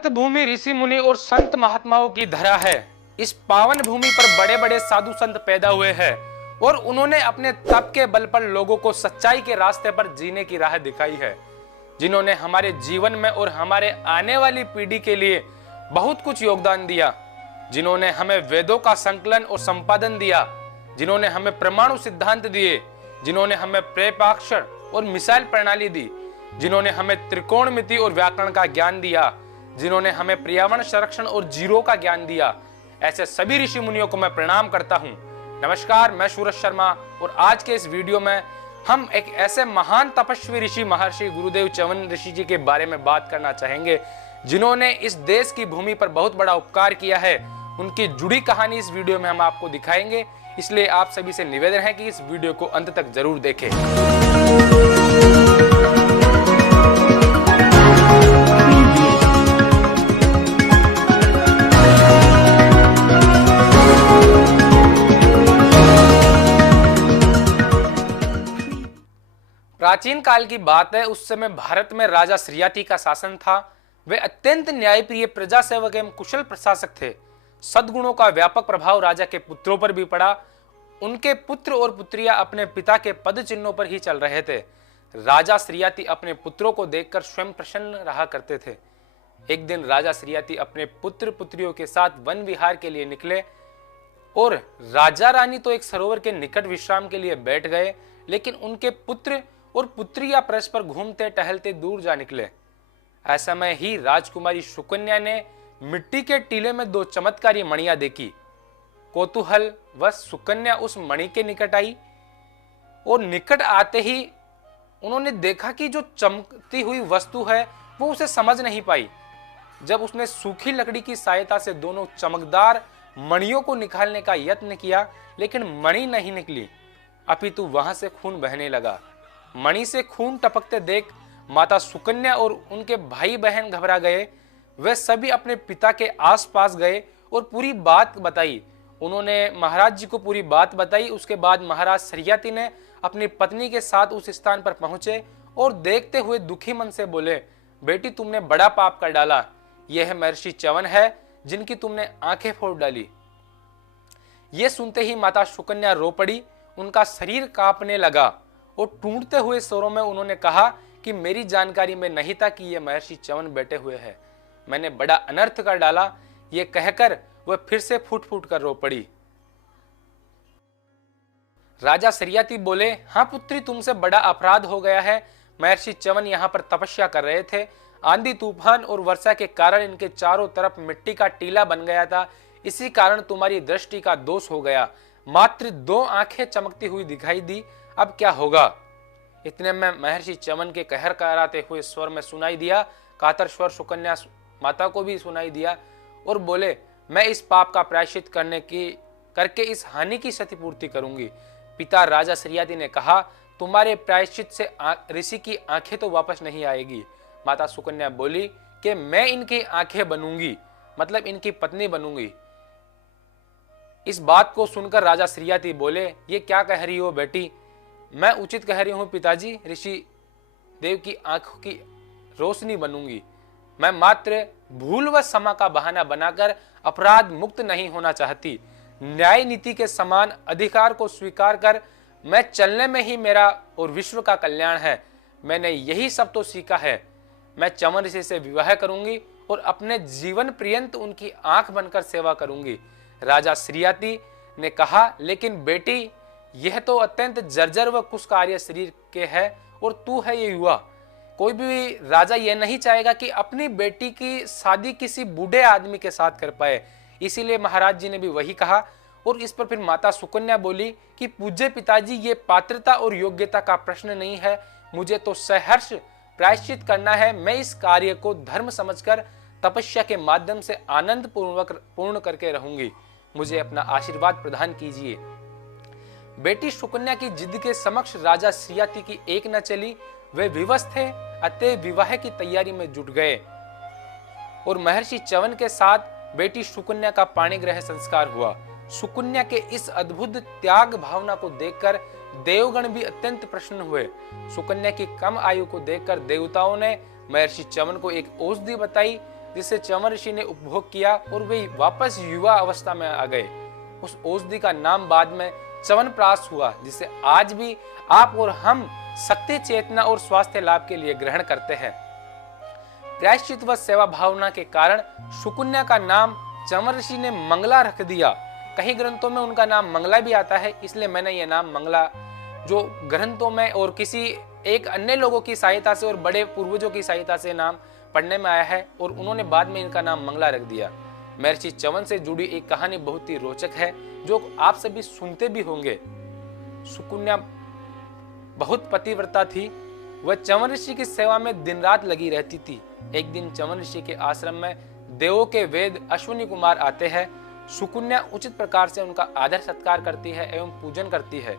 भारत भूमि ऋषि मुनि और संत महात्माओं की धरा है। इस पावन भूमि पर बड़े बड़े साधु संत पैदा हुए हैं और उन्होंने अपने तप के बल पर लोगों को सच्चाई के रास्ते पर जीने की राह दिखाई है, जिन्होंने हमारे जीवन में और हमारे आने वाली पीढ़ी के लिए बहुत कुछ योगदान दिया, जिन्होंने हमें वेदों का संकलन और संपादन दिया, जिन्होंने हमें परमाणु सिद्धांत दिए, जिन्होंने हमें प्रेपाक्षर और मिसाइल प्रणाली दी, जिन्होंने हमें त्रिकोणमिति और व्याकरण का ज्ञान दिया, जिन्होंने हमें पर्यावरण संरक्षण और जीरो का ज्ञान दिया। ऐसे सभी ऋषि मुनियों को मैं प्रणाम करता हूं। नमस्कार, मैं सूरज शर्मा और आज के इस वीडियो में हम एक ऐसे महान तपस्वी ऋषि महर्षि गुरुदेव च्यवन ऋषि जी के बारे में बात करना चाहेंगे, जिन्होंने इस देश की भूमि पर बहुत बड़ा उपकार किया है। उनकी जुड़ी कहानी इस वीडियो में हम आपको दिखाएंगे, इसलिए आप सभी से निवेदन है कि इस वीडियो को अंत तक जरूर देखें। प्राचीन काल की बात है, उस समय भारत में राजा श्रीयाति का शासन था। वे अत्यंत न्यायप्रिय, प्रजा सेवक एवं कुशल प्रशासक थे। सद्गुणों का व्यापक प्रभाव राजा के पुत्रों पर भी पड़ा। उनके पुत्र और पुत्रियां अपने पिता के पद चिन्हों पर ही चल रहे थे। राजा श्रीयाति अपने पुत्रों को देखकर स्वयं प्रसन्न रहा करते थे। एक दिन राजा श्रीयाति अपने पुत्र पुत्रियों के साथ वन विहार के लिए निकले और राजा रानी तो एक सरोवर के निकट विश्राम के लिए बैठ गए, लेकिन उनके पुत्र और पुत्रियां परस्पर घूमते टहलते दूर जा निकले। ऐसा में ही राजकुमारी सुकन्या ने मिट्टी के टीले में दो चमत्कारी मणियां देखी। कौतूहल वह सुकन्या उस मणि के निकट आई और निकट आते ही उन्होंने देखा कि जो चमकती हुई वस्तु है वो उसे समझ नहीं पाई। जब उसने सूखी लकड़ी की सहायता से दोनों चमकदार मणियों को निकालने का यत्न किया, लेकिन मणि नहीं निकली, अपितु वहां से खून बहने लगा। मणि से खून टपकते देख माता सुकन्या और उनके भाई बहन घबरा गए। वे सभी अपने पिता के आसपास गए और पूरी बात बताई। उन्होंने महाराज जी को पूरी बात बताई। उसके बाद महाराज श्रीयाति ने अपनी पत्नी के साथ उस स्थान पर पहुंचे और देखते हुए दुखी मन से बोले, बेटी तुमने बड़ा पाप कर डाला। यह महर्षि च्यवन है जिनकी तुमने आंखें फोड़ डाली। यह सुनते ही माता सुकन्या रो पड़ी। उनका शरीर कांपने लगा और टूटते हुए स्वरों में उन्होंने कहा कि मेरी जानकारी में नहीं था कि यह महर्षि च्यवन बैठे हुए हैं। मैंने बड़ा अनर्थ कर डाला। यह कहकर वह फिर से फूट फूट कर रो पड़ी। राजा श्रीयाति बोले, हाँ पुत्री, तुमसे बड़ा अपराध हो गया है। महर्षि च्यवन यहाँ पर तपस्या कर रहे थे। आंधी तूफान और वर्षा के कारण इनके चारों तरफ मिट्टी का टीला बन गया था। इसी कारण तुम्हारी दृष्टि का दोष हो गया। मात्र दो आंखें चमकती हुई दिखाई दी। अब क्या होगा? इतने में महर्षि च्यवन के कहर कराते हुए स्वर में सुनाई दिया, कातर स्वर सुकन्या माता को भी सुनाई दिया और बोले, मैं इस पाप का प्रायश्चित करके इस हानि की क्षतिपूर्ति करूंगी। पिता राजा श्रीयाति ने कहा, तुम्हारे प्रायश्चित से ऋषि की आंखें तो वापस नहीं आएगी। माता सुकन्या बोली कि मैं इनकी आंखें बनूंगी, मतलब इनकी पत्नी बनूंगी। इस बात को सुनकर राजा श्रीयाति बोले, ये क्या कह रही हो बेटी? मैं उचित कह रही हूं पिताजी, ऋषि देव की आंखों की रोशनी बनूंगी। मैं मात्र भूल व क्षमा का बहाना बनाकर अपराध मुक्त नहीं होना चाहती। न्याय नीति के समान अधिकार को स्वीकार कर मैं चलने में ही मेरा और विश्व का कल्याण है। मैंने यही सब तो सीखा है। मैं च्यवन ऋषि से विवाह करूंगी और अपने जीवन पर्यंत उनकी आंख बनकर सेवा करूंगी। राजा श्रीयाति ने कहा, लेकिन बेटी यह तो अत्यंत जर्जर व कुष्ठकार्य शरीर के है और तू है ये युवा। कोई भी राजा यह नहीं चाहेगा कि अपनी बेटी की शादी किसी बूढ़े आदमी के साथ कर पाए। इसीलिए महाराज जी ने भी वही कहा। और इस पर फिर माता सुकन्या बोली कि पूज्य पिताजी, ये पात्रता और योग्यता का प्रश्न नहीं है। मुझे तो सहर्ष प्रायश्चित करना है। मैं इस कार्य को धर्म समझकर तपस्या के माध्यम से आनंद पूर्वक पूर्ण करके रहूंगी। मुझे अपना आशीर्वाद प्रदान कीजिए। बेटी सुकन्या की जिद के समक्ष राजा श्रीयाति की एक न चली। वे विवश थे, अतः विवाह की तैयारी में जुट गए और महर्षि च्यवन के साथ बेटी सुकन्या का पाणिग्रह संस्कार हुआ। सुकन्या के इस अद्भुत त्याग भावना को देखकर देवगण भी अत्यंत प्रसन्न हुए। सुकन्या की कम आयु को देखकर देवताओं ने महर्षि च्यवन को एक औषधि बताई। जिसे च्यवन ऋषि ने उपभोग किया और वे वापस युवा अवस्था में आ गए। उस औषधि का नाम बाद में च्यवनप्राश हुआ, जिसे आज भी आप और हम शक्ति, चेतना और स्वास्थ्य लाभ के लिए ग्रहण करते हैं। प्रायश्चित व सेवा भावना के कारण सुकन्या का नाम च्यवन ऋषि ने मंगला रख दिया। कई ग्रंथों में उनका नाम मंगला भी आता है, इसलिए मैंने यह नाम मंगला, जो ग्रंथों में और किसी एक अन्य लोगों की सहायता से और बड़े पूर्वजों की सहायता से नाम पढ़ने में आया है, और उन्होंने बाद में इनका नाम मंगला रख दिया। महर्षि च्यवन से जुड़ी एक कहानी बहुत ही रोचक है, जो आप सभी सुनते भी होंगे। सुकन्या बहुत पतिव्रता थी। वह च्यवन ऋषि की सेवा में दिन रात लगी रहती थी। एक दिन च्यवन ऋषि के आश्रम में देवों के वेद अश्विनी कुमार आते हैं। सुकन्या उचित प्रकार से उनका आदर सत्कार करती है एवं पूजन करती है।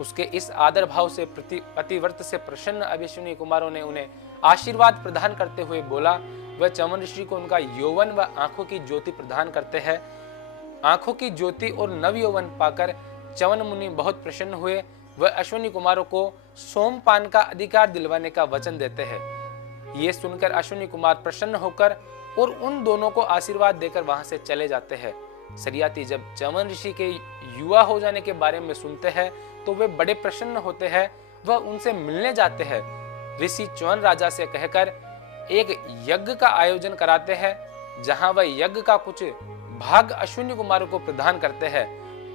उसके इस आदर भाव से पतिव्रत से प्रसन्न अश्विनी कुमारों ने उन्हें आशीर्वाद प्रदान करते हुए बोला। वह च्यवन ऋषि को उनका यौवन व आंखों की ज्योति प्रदान करते हैं। आंखों की ज्योति और नव यौवन पाकर च्यवन मुनि बहुत प्रसन्न हुए। वह अश्विनी कुमारों को सोमपान का अधिकार दिलवाने का वचन देते हैं। ये सुनकर अश्विनी कुमार प्रसन्न होकर और उन दोनों को आशीर्वाद देकर वहां से चले जाते हैं। सरियाती जब च्यवन ऋषि के युवा हो जाने के बारे में सुनते हैं तो वे बड़े प्रसन्न होते हैं। वह उनसे मिलने जाते हैं। ऋषि च्यवन राजा से कहकर एक यज्ञ का आयोजन कराते हैं, जहां वह यज्ञ का कुछ भाग अश्विनी कुमारों को प्रदान करते हैं।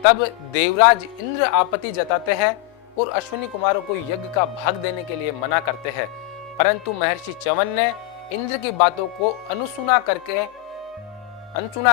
तब देवराज इंद्र आपत्ति जताते हैं और अश्विनी कुमारों को यज्ञ का भाग देने के लिए मना करते हैं, परंतु महर्षि च्यवन ने इंद्र की बातों को अनसुना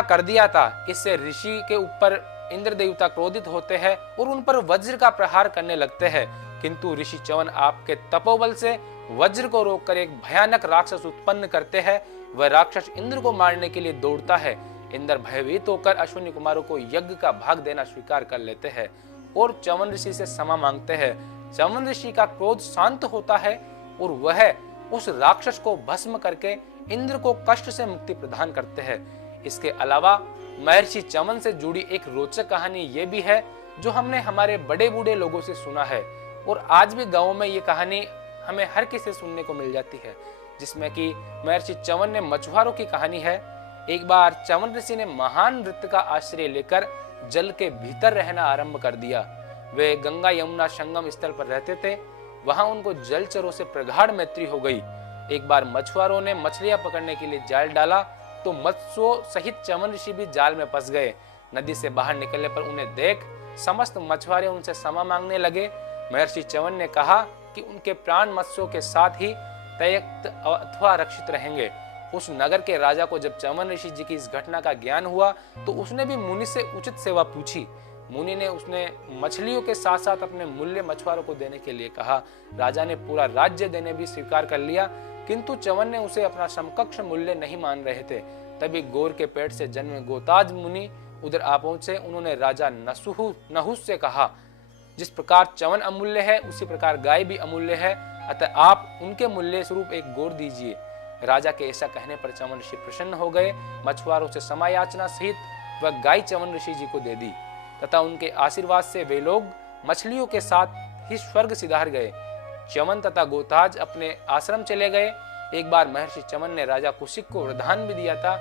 कर दिया था। इससे ऋषि के ऊपर इंद्र देवता क्रोधित होते हैं और उन पर वज्र का प्रहार करने लगते हैं, किंतु ऋषि च्यवन आपके तपोबल से वज्र को रोककर एक भयानक राक्षस उत्पन्न करते हैं। वह राक्षस इंद्र को मारने के लिए दौड़ता है। इंद्र भयभीत होकर अश्विनी कुमारों को यज्ञ का भाग देना स्वीकार कर लेते हैं और च्यवन ऋषि से क्षमा मांगते हैं। च्यवन ऋषि का क्रोध शांत होता है और वह उस राक्षस को भस्म करके इंद्र को कष्ट से मुक्ति प्रदान करते हैं। इसके अलावा महर्षि च्यवन से जुड़ी एक रोचक कहानी ये भी है, जो हमने हमारे बड़े बूढ़े लोगों से सुना है और आज भी गाँव में ये कहानी हमें हर किसी सुनने को मिल जाती है, जिसमें कि महर्षि च्यवन ने मछुआरों की कहानी है। एक बार च्यवन ऋषि ने महान नृत्य का आश्रय लेकर जल के भीतर रहना आरंभ कर दिया। वे गंगा यमुना संगम स्थल पर रहते थे। वहां उनको जलचरों से प्रगाढ़ मैत्री हो गई। एक बार मछुआरों ने मछलियां पकड़ने के लिए जाल डाला तो मत्स्यों सहित च्यवन ऋषि भी जाल में फंस गए। नदी से बाहर निकलने पर उन्हें देख समस्त मछुआरे उनसे क्षमा मांगने लगे। महर्षि च्यवन ने कहा कि उनके प्राण मत्स्यों के साथ ही तयक्त अथवा रक्षित रहेंगे। उस नगर के राजा को जब च्यवन ऋषि जी की इस घटना का ज्ञान हुआ तो उसने भी मुनि से उचित सेवा पूछी। मुनि ने उसने मछलियों के साथ साथ अपने मूल्य मछुआरों को देने के लिए कहा। राजा ने पूरा राज्य देने भी स्वीकार कर लिया, किंतु च्यवन ने उसे अपना समकक्ष मूल्य नहीं मान रहे थे। तभी गौर के पेट से जन्मे गोताज मुनि उधर आ पहुंचे। उन्होंने राजा नहुस से कहा, जिस प्रकार च्यवन अमूल्य है उसी प्रकार गाय भी अमूल्य है, अतः आप उनके मूल्य स्वरूप एक गौर दीजिए। राजा के ऐसा कहने पर च्यवन ऋषि प्रसन्न हो गए। मछुआरों से क्षमा याचना सहित वह गाय च्यवन ऋषि जी को दे दी तथा उनके आशीर्वाद से वे लोग मछलियों के साथ ही स्वर्ग सिधार गए। च्यवन तथा गोताज अपने आश्रम चले गए। एक बार महर्षि च्यवन ने राजा कुशिक को वरदान भी दिया था,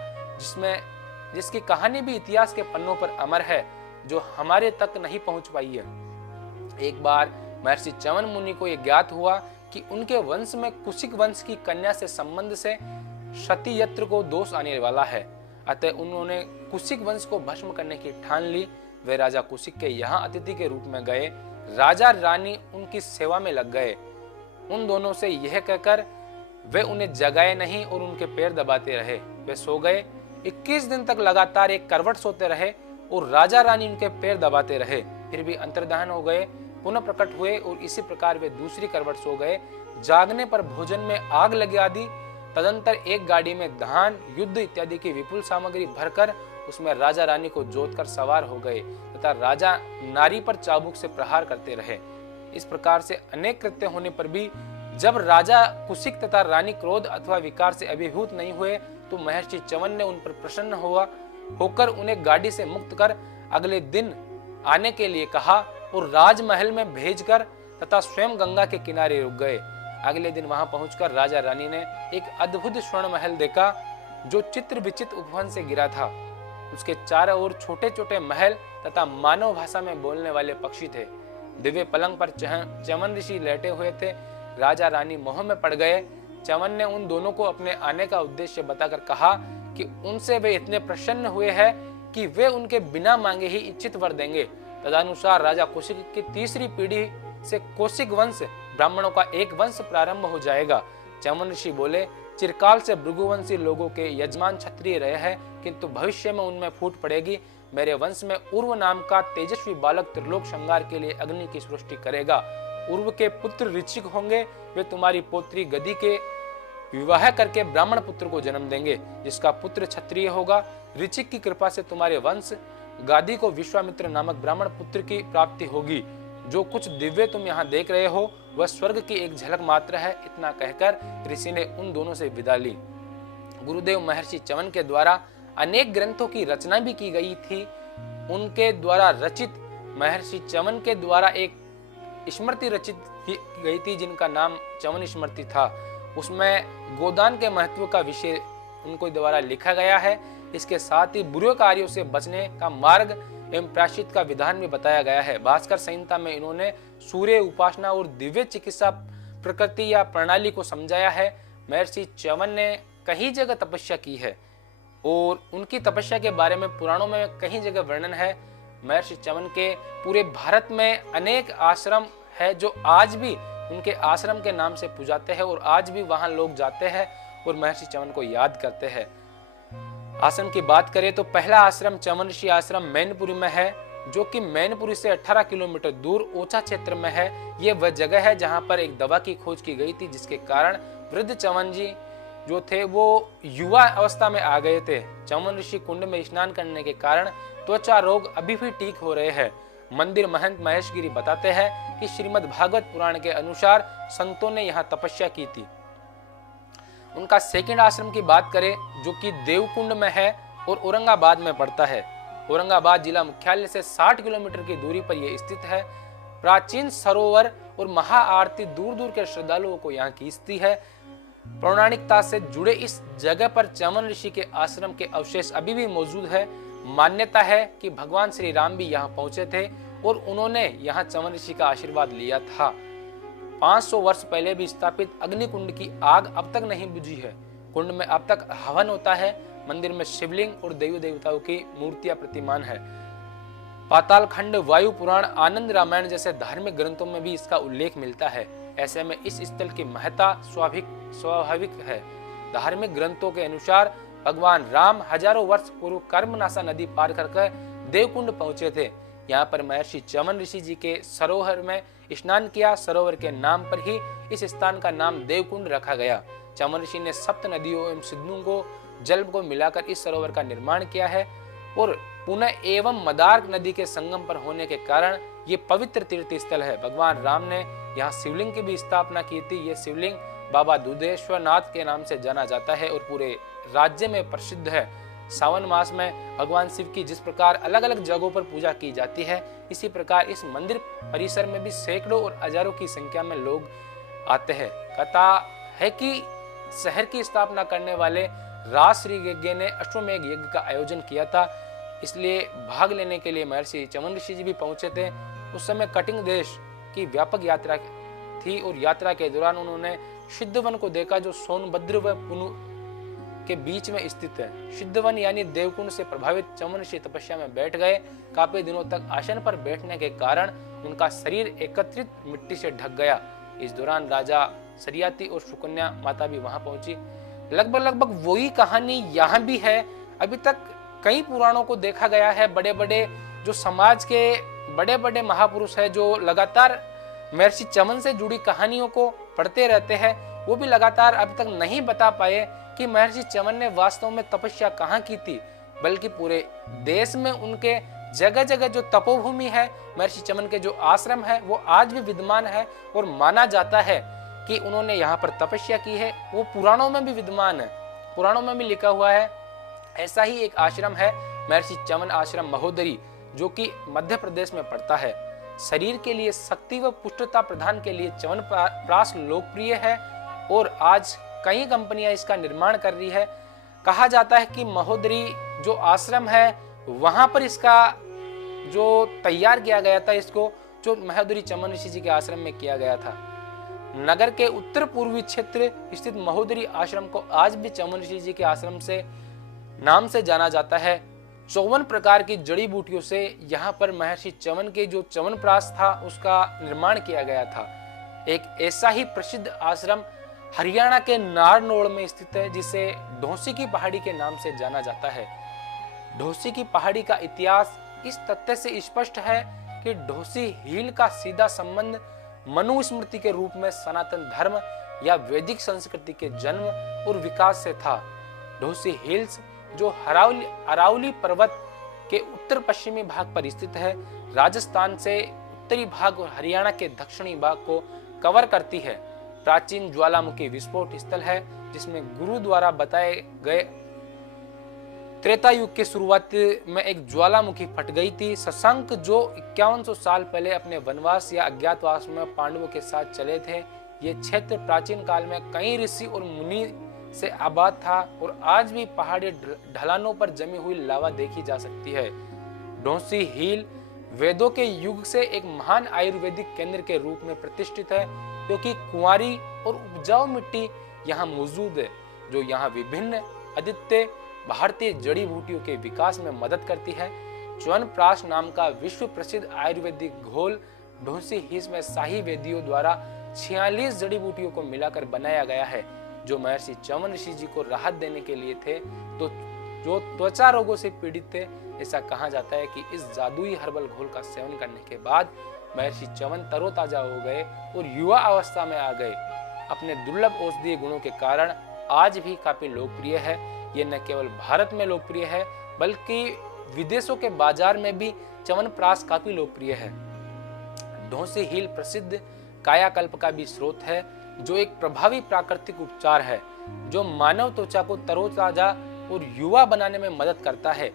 जिसकी कहानी भी इतिहास के पन्नों पर अमर है, जो हमारे तक नहीं पहुंच पाई है। एक बार महर्षि च्यवन मुनि को यह ज्ञात हुआ कि उनके वंश में कुशिक वंश की कन्या से संबंध से क्षतियत्र को दोष आने वाला है, अतः उन्होंने कुशिक वंश को भस्म करने की ठान ली। वे राजा कुशिक के यहाँ अतिथि के रूप में गए। राजा रानी उनकी सेवा में लग गए। उन दोनों से यह कहकर वे उन्हें जगाए नहीं और उनके पैर दबाते रहे। वे सो गए। 21 दिन तक लगातार एक करवट सोते रहे और राजा रानी उनके पैर दबाते रहे। फिर भी अंतर्धान हो गए, पुनः प्रकट हुए और इसी प्रकार वे दूसरी करवट सो गए। जागने पर भोजन में आग लगा दी। तदंतर एक गाड़ी में धान, युद्ध इत्यादि की विपुल सामग्री भरकर उसमें राजा रानी को जोतकर सवार हो गए तथा राजा नारी पर चाबुक से प्रहार करते रहे। इस प्रकार से अनेक कृत्य होने पर भी जब राजा कुशिक तथा रानी क्रोध अथवा विकार से अभिभूत नहीं हुए तो महर्षि च्यवन ने उन पर प्रसन्न होकर उन्हें गाड़ी से मुक्त कर अगले दिन आने के लिए कहा और राजमहल में भेजकर तथा स्वयं गंगा के किनारे रुक गए। अगले दिन वहां पहुंचकर राजा रानी ने एक अद्भुत स्वर्ण महल देखा। जो चित्र विचित्र उपवन से गिरा था। उसके चारों ओर छोटे छोटे महल तथा मानव भाषा में बोलने वाले पक्षी थे। दिव्य पलंग पर च्यवन ऋषि लेटे हुए थे। राजा रानी मोह में पड़ गए। च्यवन ने उन दोनों को अपने आने का उद्देश्य बताकर कहा कि उनसे वे इतने प्रसन्न हुए हैं कि वे उनके बिना मांगे ही इच्छित वर देंगे। तदनुसार राजा कौशिक की तीसरी पीढ़ी से कौशिक वंश ब्राह्मणों का एक वंश प्रारंभ हो जाएगा। च्यवन ऋषि बोले, चिरकाल से भृगुवंशी लोगों के यजमान क्षत्रिय रहे हैं, किंतु भविष्य में उनमें फूट पड़ेगी। मेरे वंश में उर्व नाम का तेजस्वी बालक त्रिलोक श्रृंगार के लिए अग्नि की सृष्टि करेगा। उर्व के पुत्र ऋचिक होंगे। वे तुम्हारी पोत्री गति के विवाह करके ब्राह्मण पुत्र को जन्म देंगे, जिसका पुत्र क्षत्रिय होगा। ऋचिक की कृपा से तुम्हारे वंश गादी को विश्वामित्र नामक ब्राह्मण पुत्र की प्राप्ति होगी। जो कुछ दिव्य तुम यहाँ देख रहे हो वह स्वर्ग की एक झलक मात्र है। इतना कहकर ऋषि ने उन दोनों से विदा ली। गुरुदेव महर्षि च्यवन के द्वारा अनेक ग्रंथों की रचना भी की गई थी। उनके द्वारा रचित महर्षि च्यवन के द्वारा एक स्मृति रचित की गई थी, जिनका नाम च्यवन स्मृति था। उसमें गोदान के महत्व का विषय उनको द्वारा लिखा गया है। इसके साथ ही बुरे कार्यों से बचने का मार्ग एवं प्रायश्चित का विधान भी बताया गया है। भास्कर संहिता में इन्होंने सूर्य उपासना और दिव्य चिकित्सा प्रकृति या प्रणाली को समझाया है। महर्षि च्यवन ने कई जगह तपस्या की है और उनकी तपस्या के बारे में पुराणों में कई जगह वर्णन है। महर्षि च्यवन के पूरे भारत में अनेक आश्रम है जो आज भी उनके आश्रम के नाम से पूजाते हैं और आज भी वहां लोग जाते हैं और महर्षि च्यवन को याद करते हैं। आश्रम की बात करें तो पहला आश्रम च्यवन ऋषि आश्रम मैनपुरी में है, जो कि मैनपुरी से 18 किलोमीटर दूर ओछा क्षेत्र में है। ये वह जगह है जहां पर एक दवा की खोज की गई थी, जिसके कारण वृद्ध च्यवन जी जो थे वो युवा अवस्था में आ गए थे। च्यवन ऋषि कुंड में स्नान करने के कारण त्वचा रोग अभी भी ठीक हो रहे हैं। मंदिर महंत महेश गिरी बताते हैं कि श्रीमद् भागवत पुराण के अनुसार संतों ने यहाँ तपस्या की थी। उनका सेकंड आश्रम की बात करें जो कि देवकुंड में है और औरंगाबाद में पड़ता है। औरंगाबाद जिला मुख्यालय से 60 किलोमीटर की दूरी पर यह स्थित है। प्राचीन सरोवर और महाआरती दूर दूर के श्रद्धालुओं को यहाँ खींचती है। पौराणिकता से जुड़े इस जगह पर च्यवन ऋषि के आश्रम के अवशेष अभी भी मौजूद है। मान्यता है कि भगवान श्री राम भी यहाँ पहुंचे थे और उन्होंने यहाँ च्यवन ऋषि का आशीर्वाद लिया था। 500 वर्ष पहले भी स्थापित अग्निकुंड की आग अब तक नहीं बुझी है। कुंड में अब तक हवन होता है। मंदिर में शिवलिंग और देवी देवताओं की मूर्तियां प्रतिमान है। पाताल खंड, वायु पुराण, आनंद रामायण जैसे धार्मिक ग्रंथों में भी इसका उल्लेख मिलता है। ऐसे में इस स्थल की महत्ता स्वाभाविक है। धार्मिक ग्रंथों के अनुसार भगवान राम हजारों वर्ष पूर्व कर्मनाशा नदी पार कर देवकुंड पहुंचे थे। यहाँ पर महर्षि च्यवन ऋषि जी के सरोवर में स्नान किया। सरोवर के नाम पर ही इस स्थान का नाम देवकुंड रखा गया। च्यवन ऋषि ने सप्त नदियों एवं सिंधु को जल को मिलाकर इस सरोवर का निर्माण किया है और पुनः एवं मदार नदी के संगम पर होने के कारण ये पवित्र तीर्थ स्थल है। भगवान राम ने यहाँ शिवलिंग की भी स्थापना की थी। ये शिवलिंग बाबा दुधेश्वर नाथ के नाम से जाना जाता है और पूरे राज्य में प्रसिद्ध है। सावन मास में भगवान शिव की जिस प्रकार अलग अलग जगहों पर पूजा की जाती है, इसी प्रकार इस मंदिर परिसर में भी सैकड़ों और हजारों की संख्या में लोग आते हैं। कथा है कि शहर की स्थापना करने वाले राज श्री यज्ञ ने अश्वमेघ यज्ञ का आयोजन किया था, इसलिए भाग लेने के लिए महर्षि च्यवन ऋषि जी भी पहुंचे थे। उस समय कटिंग देश की व्यापक यात्रा थी और यात्रा के दौरान उन्होंने सिद्धवन को देखा जो सोनभद्र व पुनु के बीच में स्थित है। सिद्धवन यानी देवकुंड से प्रभावित च्यवन ऋषि तपस्या में बैठ गए। काफी दिनों तक आसन पर बैठने के कारण उनका शरीर एकत्रित मिट्टी से ढक गया। इस दौरान राजा सरियाती और सुकन्या माता भी वहां पहुंची। लगभग वही कहानी यहाँ भी है। अभी तक कई पुराणों को देखा गया है। बड़े बड़े जो समाज के बड़े बड़े महापुरुष है जो लगातार महर्षि च्यवन से जुड़ी कहानियों को पढ़ते रहते हैं, वो भी लगातार अब तक नहीं बता पाए कि महर्षि च्यवन ने वास्तव में तपस्या कहाँ की थी, बल्कि पूरे देश में उनके जगह जगह जो तपोभूमि है, महर्षि च्यवन के जो आश्रम है वो आज भी विद्यमान है और माना जाता है कि उन्होंने यहाँ पर तपस्या की है। वो पुराणों में भी विद्यमान है, पुराणों में भी लिखा हुआ है। ऐसा ही एक आश्रम है महर्षि च्यवन आश्रम महोदरी, जो कि मध्य प्रदेश में पड़ता है। शरीर के लिए शक्ति व पुष्टता प्रदान के लिए च्यवनप्राश लोकप्रिय है और आज कई कंपनियां इसका निर्माण कर रही है। कहा जाता है कि महोदरी जो आश्रम है वहां पर इसका जो तैयार किया गया था, इसको जो महोदरी चमन ऋषि जी के आश्रम में किया गया था। नगर के उत्तर पूर्वी क्षेत्र स्थित महोदरी आश्रम को आज भी चमन ऋषि जी के आश्रम से नाम से जाना जाता है। 54 प्रकार की जड़ी बूटियों से यहाँ पर महर्षि चमन के जो च्यवनप्राश था उसका निर्माण किया गया था। एक ऐसा ही प्रसिद्ध आश्रम हरियाणा के नारनौल में स्थित है, जिसे ढोसी की पहाड़ी के नाम से जाना जाता है। ढोसी की पहाड़ी का इतिहास इस तथ्य से स्पष्ट है कि ढोसी हिल का सीधा संबंध मनुस्मृति के रूप में सनातन धर्म या वैदिक संस्कृति के जन्म और विकास से था। ढोसी हिल्स जो अरावली पर्वत के उत्तर पश्चिमी भाग पर स्थित है, राजस्थान से उत्तरी भाग और हरियाणा के दक्षिणी भाग को कवर करती है। प्राचीन ज्वालामुखी विस्फोट स्थल है, जिसमें गुरु द्वारा बताए गए त्रेता युग की शुरुआत में एक ज्वालामुखी फट गई थी। शशांक जो 5100 साल पहले अपने वनवास या अज्ञातवास में पांडवों के साथ चले थे। ये क्षेत्र प्राचीन काल में कई ऋषि और मुनि से आबाद था और आज भी पहाड़ी ढलानों पर जमी हुई लावा देखी जा सकती है। ढोसी हिल वेदों के युग से एक महान आयुर्वेदिक केंद्र के रूप में प्रतिष्ठित है, क्योंकि कुंवारी और उपजाऊ मिट्टी यहाँ मौजूद है, जो यहाँ विभिन्न अद्वितीय भारतीय जड़ी बूटियों के विकास में मदद करती है। च्यवनप्राश नाम का विश्व प्रसिद्ध आयुर्वेदिक घोल ढोसी हिल्स में शाही वेदियों द्वारा 46 जड़ी बूटियों को मिलाकर बनाया गया है, जो महर्षि चमन ऋषि जी को राहत देने के लिए थे, तो जो त्वचा रोगों से पीड़ित थे। ऐसा कहा जाता है कि इस जादुई हर्बल घोल का सेवन करने के बाद महर्षि चमन तरोताजा हो गए और युवा अवस्था में आ गए। अपने दुर्लभ औषधीय गुणों के कारण आज भी काफी लोकप्रिय है। ये न केवल भारत में लोकप्रिय है, बल्कि विदेशों के बाजार में भी च्यवनप्राश काफी लोकप्रिय है। ढोसी हिल प्रसिद्ध कायाकल्प का भी स्रोत है, जो एक प्रभावी प्राकृतिक उपचार है, जो मानव त्वचा को तरोताजा और युवा बनाने में मदद करता है।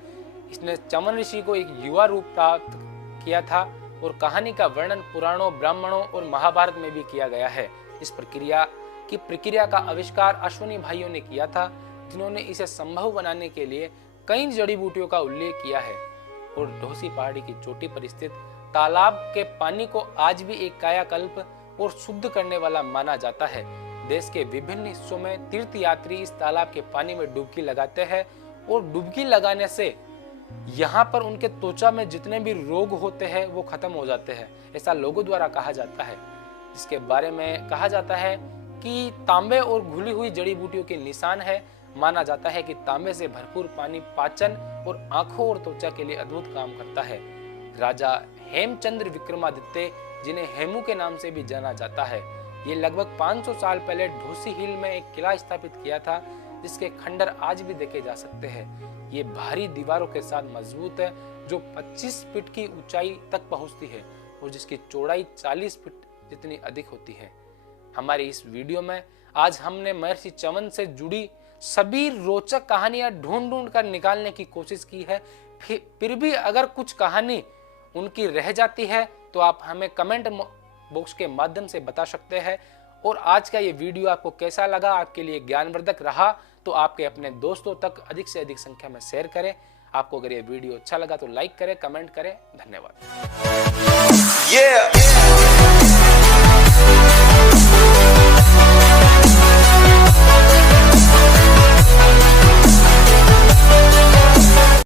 इसने चमन ऋषि को एक युवा रूप प्राप्त किया था और कहानी का वर्णन पुराणों, ब्राह्मणों और महाभारत में भी किया गया है। इस प्रक्रिया का आविष्कार अश्विनी भाइयों ने किया था, जिन्होंने इसे संभव बनाने के लिए कई जड़ी बूटियों का उल्लेख किया है। और ढोसी पहाड़ी की चोटी पर स्थित तालाब के पानी को आज भी एक कायाकल्प और शुद्ध करने वाला माना जाता है। देश के विभिन्न हिस्सों में तीर्थयात्री इस तालाब के पानी में डुबकी लगाते हैं और डुबकी लगाने से यहाँ पर उनके त्वचा में जितने भी रोग होते हैं वो खत्म हो जाते हैं, ऐसा लोगों द्वारा कहा जाता है। इसके बारे में कहा जाता है कि तांबे और घुली हुई जड़ी बूटियों के निशान है। माना जाता है कि तांबे से भरपूर पानी पाचन और आंखों और त्वचा के लिए अद्भुत काम करता है। राजा हेमचंद्र विक्रमादित्य, जिन्हें हेमू के नाम से भी जाना जाता है, ये लगभग 500 साल पहले ढोसी हिल में एक किला स्थापित किया था, जिसके खंडर आज भी देखे जा सकते हैं। ये भारी दीवारों के साथ मजबूत है, जो 25 फीट की ऊंचाई तक पहुंचती है और जिसकी चौड़ाई 40 फीट जितनी अधिक होती है। हमारे इस वीडियो में आज हमने महर्षि चमन से जुड़ी सभी रोचक कहानियां ढूंढ कर निकालने की कोशिश की है। फिर भी अगर कुछ कहानी उनकी रह जाती है तो आप हमें कमेंट बॉक्स के माध्यम से बता सकते हैं। और आज का ये वीडियो आपको कैसा लगा, आपके लिए ज्ञानवर्धक रहा तो आपके अपने दोस्तों तक अधिक से अधिक संख्या में शेयर करें। आपको अगर ये वीडियो अच्छा लगा तो लाइक करें, कमेंट करें। धन्यवाद।